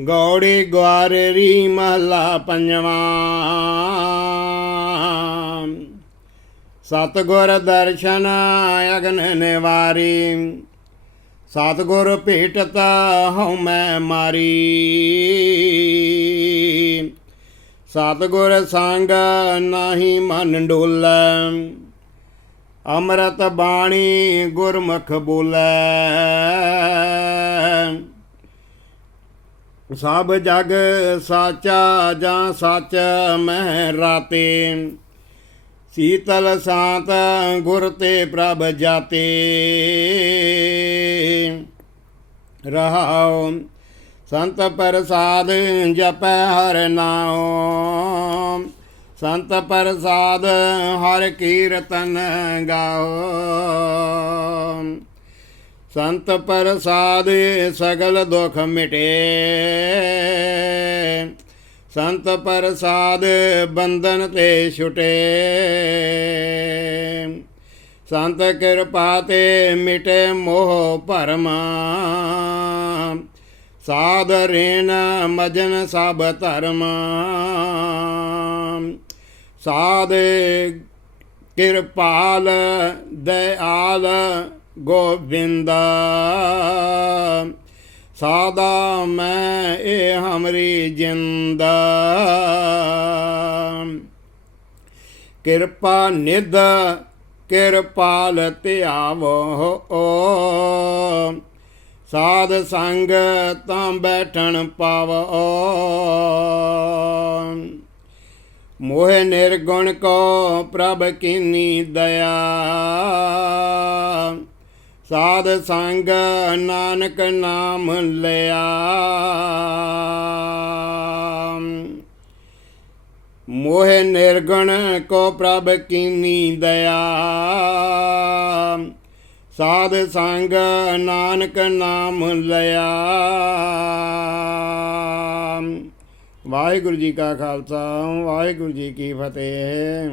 ਗੌੜੀ ਗਵਾਰਰੀ ਮਹਲਾ ਪੰਜਵਾਂ। ਸਤਗੁਰ ਦਰਸ਼ਨ ਅਗਨ ਨਿਵਾਰੀ। ਸਤਗੁਰ ਭੇਟਤ ਹਉ ਮੈਂ ਮਾਰੀ। ਸਤਗੁਰ ਸੰਗ ਨਾਹੀ ਮਨ ਡੋਲੈ। ਅੰਮ੍ਰਿਤ ਬਾਣੀ ਗੁਰਮੁਖ ਬੋਲੈ। ਸਭ ਜਗ ਸਾਚਾ ਜਾਂ ਸੱਚ ਮਹਿ ਰਾਤੇ। ਸੀਤਲ ਸਾਤ ਗੁਰ ਤੇ ਪ੍ਰਭ ਜਾਤੇ। ਰਹਾਉ ਸੰਤ ਪ੍ਰਸਾਦ ਜਪੈ ਹਰ ਨਾਮ ਸੰਤ ਪ੍ਰਸਾਦ ਹਰ ਕੀਰਤਨ ਗਾਓ ਸੰਤ ਪ੍ਰਸਾਦ ਸਗਲ ਦੁਖ ਮਿਟੇ। ਸੰਤ ਪ੍ਰਸਾਦ ਬੰਧਨ ਤੇ ਛੁਟੇ। ਸੰਤ ਕਿਰਪਾ ਤੇ ਮਿਟੇ ਮੋਹ ਭਰਮ। ਸਾਧ ਰੇਨ ਮਜਨ ਸਭ ਧਰਮ। ਸਾਧ ਕਿਰਪਾਲ, ਦਇਆਲ ਗੋਬਿੰਦਾ ਸਾਦਾ ਮੈਂ ਇਹ ਹਮਰੀ ਜਿੰਦ। ਕਿਰਪਾ ਨਿਧ, ਕਿਰਪਾਲ ਧਿਆਵੋ। ਸਾਧ ਸੰਗ ਤਾਂ ਬੈਠਣ ਪਾਵੋ। ਮੋਹ ਨਿਰਗੁਣ ਕੋ ਪ੍ਰਭ ਕੀਨੀ ਦਇਆ। ਸਾਧ ਸੰਗ ਨਾਨਕ ਨਾਮ ਲਿਆ। ਮੋਹ ਨਿਰਗੁਣ ਕੋ ਪ੍ਰਭ ਕੀਨੀ ਦਇਆ। ਸਾਧ ਸੰਗ ਨਾਨਕ ਨਾਮ ਲਿਆ। ਵਾਹਿਗੁਰੂ ਜੀ ਕਾ ਖਾਲਸਾ, ਵਾਹਿਗੁਰੂ ਜੀ ਕੀ ਫਤਿਹ।